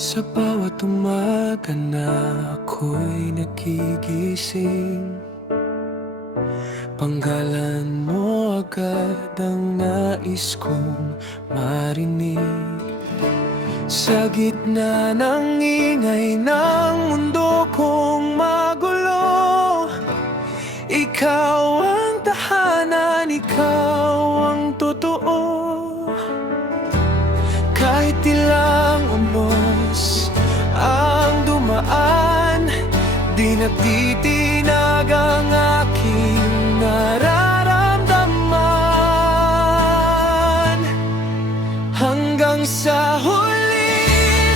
Sa bawat umaga na ako'y nagigising, panggalan mo agad ang nais kong marinig. Sa gitna ng ingay ng mundo kong magulo, ikaw ang tahanan, ikaw ang totoo. Kahit ilang unos ang dumaan, di natitinag ang aking nararamdaman. Hanggang sa huli,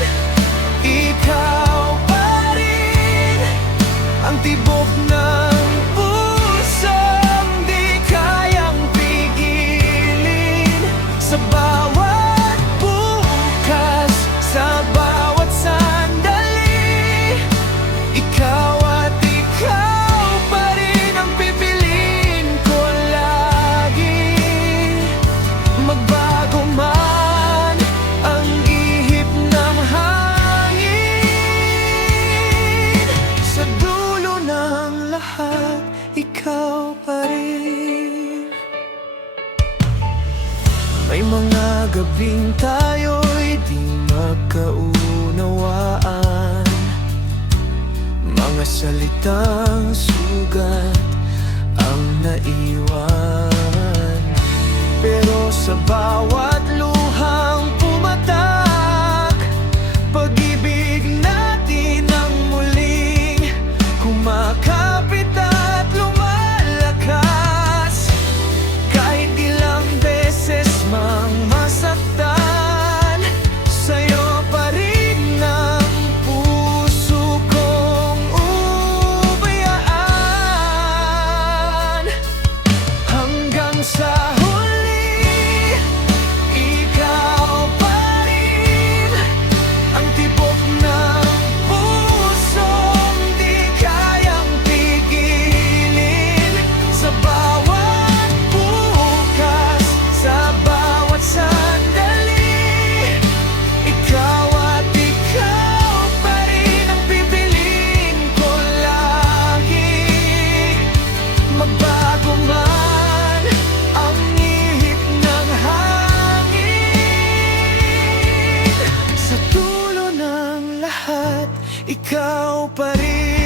ikaw pa rin ang tibok ng pusong di kayang pigilin. Sa bawat bukas, sa bawat sandali, ikaw at ikaw pa rin ang pipiliin ko lagi. Magbago man ang ihip ng hangin, sa dulo ng lahat, ikaw pa rin. May mga gabing tayo'y di magkaunawaan, mga salitang sugat ang naiwan. Pero sa bawat luhang pumatak, pag-ibig natin ang muling kumakapit at lumalakas. Kahit ilang beses mang masaktan, sa'yo pa rin ang puso kong ubayaan. Hanggang sa huli, ikaw pa rin ang tibok ng pusong di kayang pigilin. Sa bawat bukas, sa bawat sandali, ikaw at ikaw pa rin ang pipiliin ko lagi. Magbago man ang ihip ng hangin, sa dulo ng lahat, ikaw pa rin.